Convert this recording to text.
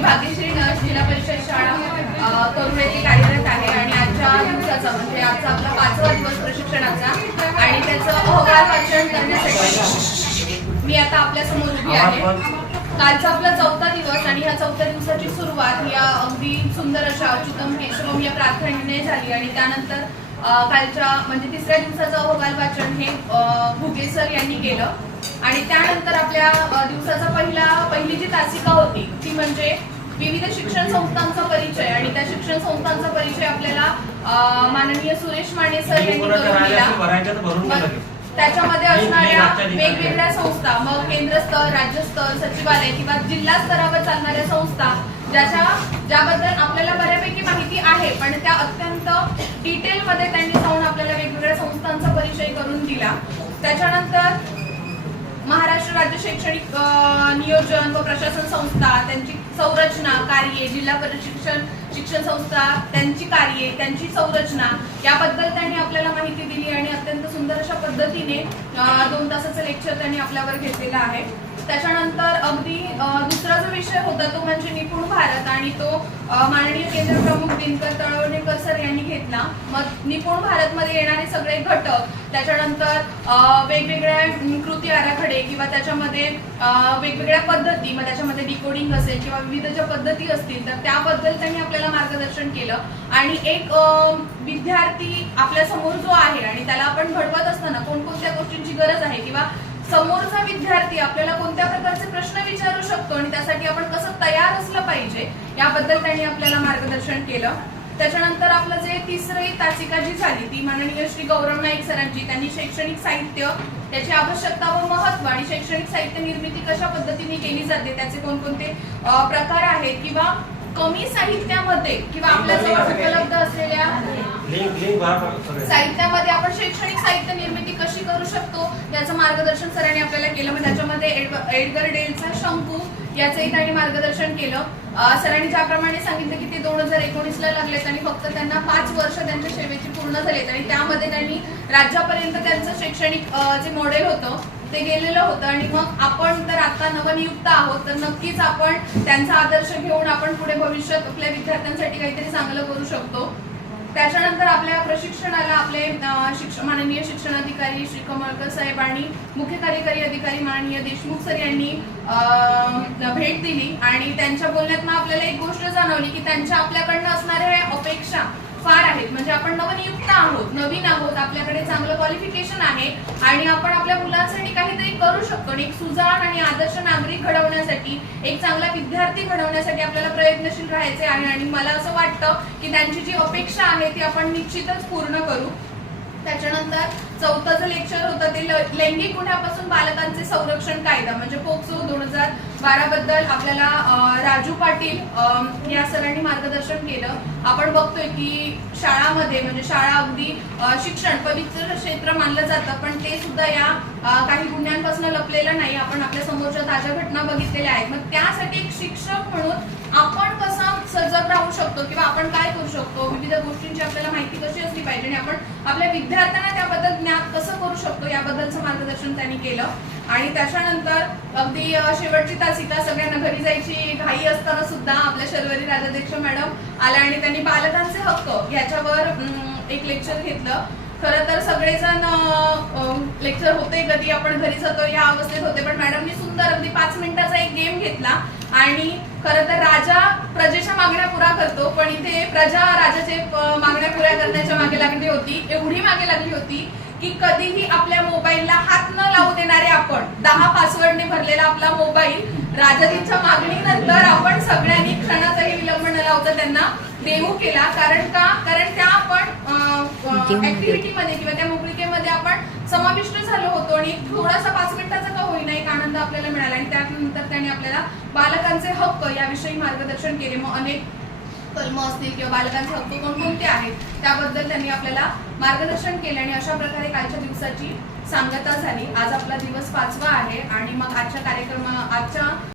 मी Bhagyashree nurse जिल्हा परिषद शाळा करून येथे कार्यरत आहे आणि आजच्या दिवसाचा म्हणजे आजचा आपला पाचवा दिवस प्रशिक्षणाचा आणि त्याचं अहवाल वाचन करण्यासाठी मी आता आपल्यासमोर उभी आहे. कालचा आपला चौथा दिवस आणि ह्या चौथ्या दिवसाची सुरुवात या अगदी सुंदर अशा अच्युतम केशवम या प्रार्थनेने झाली आणि त्यानंतर कालच्या म्हणजे तिसऱ्या दिवसाचं अहवाल वाचन हे भुगे सर यांनी केलं. आणि त्यानंतर आपल्या दिवसाचा पहिला पहिली जी तासिका होती ती म्हणजे विविध शिक्षण संस्थांचा परिचय आणि त्या शिक्षण संस्थांचा परिचय आपल्याला माननीय सुरेश माने सर यांनी करून दिला. त्याच्यामध्ये असणाऱ्या वेगवेगळ्या संस्था मग केंद्र स्तर राज्य स्तर सचिवालय किंवा जिल्हा स्तरावर चालणाऱ्या संस्था ज्याच्या ज्याबद्दल आपल्याला बऱ्यापैकी माहिती आहे पण त्या अत्यंत डिटेल मध्ये त्यांनी जाऊन आपल्याला वेगवेगळ्या संस्थांचा परिचय करून दिला. त्याच्यानंतर शैक्षणिक नियोजन व प्रशासन संस्था त्यांची संरचना कार्ये जिल्हा प्रशिक्षण शिक्षण संस्था त्यांची कार्ये त्यांची संरचना याबद्दल त्यांनी आपल्याला माहिती दिली आणि अत्यंत सुंदर अशा पद्धतीने दोन तासाचं लेक्चर त्यांनी आपल्यावर घेतलेलं आहे. त्याच्यानंतर अगदी दुसरा जो विषय होता तो म्हणजे निपुण भारत आणि तो माननीय केंद्र प्रमुख दिनकर तळवणेकर सर यांनी घेतला मग निपुण भारतमध्ये येणारे सगळे घटक त्याच्यानंतर वेगवेगळ्या कृती आराखडे किंवा त्याच्यामध्ये वेगवेगळ्या पद्धती मग त्याच्यामध्ये डिकोडिंग असेल किंवा विविध ज्या पद्धती असतील तर त्याबद्दल त्यांनी आपल्याला मार्गदर्शन केलं. आणि एक विद्यार्थी आपल्यासमोर जो आहे आणि त्याला आपण घडवत असताना कोणकोणत्या गोष्टींची गरज आहे किंवा समोरचा विद्यार्थी आपल्याला कोणत्या प्रकारचे प्रश्न विचारू शकतो आणि त्यासाठी आपण कसं तयार असलं पाहिजे याबद्दल त्यांनी आपल्याला मार्गदर्शन केलं. त्याच्यानंतर आपलं जे तिसरी तासिका जी झाली ती माननीय श्री गौरव नाईक सरांची. त्यांनी शैक्षणिक साहित्य त्याची आवश्यकता व महत्त्व आणि शैक्षणिक साहित्य निर्मिती कशा पद्धतीने केली जाते त्याचे कोणकोणते प्रकार आहेत किंवा कमी साहित्यामध्ये किंवा आपल्याजवळ उपलब्ध साहित्यामध्ये आपण शैक्षणिक साहित्य निर्मिती कशी करू शकतो याचं मार्गदर्शन सरांनी आपल्याला केलं. मग त्याच्यामध्ये एडगर डेलचा शंकू याचंही त्यांनी मार्गदर्शन केलं. सरांनी ज्याप्रमाणे सांगितलं की ते दोन हजार एकोणीसला लागलेत आणि फक्त त्यांना पाच वर्ष त्यांच्या सेवेची पूर्ण झालेत. आणि त्यामध्ये त्यांनी राज्यापर्यंत त्यांचं शैक्षणिक जे मॉडेल होतं ते गेलेलं होतं. आणि मग आपण तर आता नवनियुक्त आहोत तर नक्कीच आपण त्यांचा आदर्श घेऊन आपण पुढे भविष्यात आपल्या विद्यार्थ्यांसाठी काहीतरी चांगलं करू शकतो. त्याच्यानंतर आपल्या प्रशिक्षणाला आपले शिक्षण माननीय शिक्षणाधिकारी श्री कमळकर साहेब आणि मुख्य कार्यकारी अधिकारी माननीय देशमुख सर यांनी भेट दिली. आणि त्यांच्या बोलण्यात आपल्याला एक गोष्ट जाणवली की त्यांच्या आपल्याकडनं असणाऱ्या आहेत. म्हणजे आपण नवनियुक्त आहोत नवीन आहोत आपल्याकडे चांगलं क्वालिफिकेशन आहे आणि आपण आपल्या मुलांसाठी काहीतरी करू शकतो. एक सुजाण आणि आदर्श नागरिक घडवण्यासाठी एक चांगला विद्यार्थी घडवण्यासाठी आपल्याला प्रयत्नशील राहायचे आहे आणि मला असं वाटतं की त्यांची जी अपेक्षा आहे ती आपण निश्चितच पूर्ण करू. त्याच्यानंतर चौथं जे लेक्चर होतं ते लैंगिक गुन्ह्यापासून बालकांचे संरक्षण कायदा म्हणजे पोक्सो दोन हजार बाराबद्दल आपल्याला राजू पाटील या सरांनी मार्गदर्शन केलं. आपण बघतोय की शाळामध्ये म्हणजे शाळा अगदी शिक्षण पवित्र क्षेत्र मानलं जातं पण ते सुद्धा या काही गुन्ह्यांपासून लपलेलं नाही. आपण आपल्या समोरच्या ताज्या घटना बघितलेल्या आहेत. मग त्यासाठी एक शिक्षक म्हणून आपण कसं सजग राहू शकतो किंवा आपण काय करू शकतो? विविध गोष्टींची आपल्याला माहिती कशी असली पाहिजे आणि आपण आपल्या विद्यार्थ्यांना त्याबद्दल ज्ञात कसं करू शकतो? याबद्दलचं मार्गदर्शन त्यांनी केलं. आणि त्याच्यानंतर अगदी शेवटची तासिका सगळ्यांना घरी जायची घाई असताना सुद्धा आपल्या शर्वरी राजाध्यक्ष मॅडम आल्या आणि त्यांनी बालकांचे हक्क याच्यावर एक लेक्चर घेतलं. खरं तर सगळेजण लेक्चर होते कधी आपण घरी जातो या अवस्थेत होते. पण मॅडमनी सुंदर अगदी पाच मिनिटाचा एक गेम घेतला. आणि खरं तर राजा प्रजेच्या मागण्या पुरा करतो पण इथे प्रजा राजाचे मागण्या पुऱ्या करण्याच्या मागे लागली होती. एवढी मागे लागली होती की कधीही आपल्या मोबाईलला हात न लावू देणारे आपण दहा पासवर्डने भरलेला आपला मोबाईल राजाजींच्या मागणीनंतर आपण सगळ्यांनी क्षणाचाही विलंब न लावता त्यांना देऊ केला. कारण का? कारण त्या आपण ऍक्टिव्हिटी मध्ये किंवा त्या मोकळिकेमध्ये आपण समाविष्ट झालो होतो आणि थोडासा पाच मिनिटाचा का होईना एक आनंद आपल्याला मिळाला आणि त्यानंतर त्यांनी आपल्याला बालकांचे हक्क याविषयी मार्गदर्शन केले. मग अनेक कलम असतील किंवा बालकांचे हक्क कोणकोणते आहेत त्याबद्दल त्यांनी आपल्याला मार्गदर्शन केले आणि अशा प्रकारे कालच्या दिवसाची सांगता झाली. आज आपला दिवस पाचवा आहे आणि मग आजच्या कार्यक्रमा आजच्या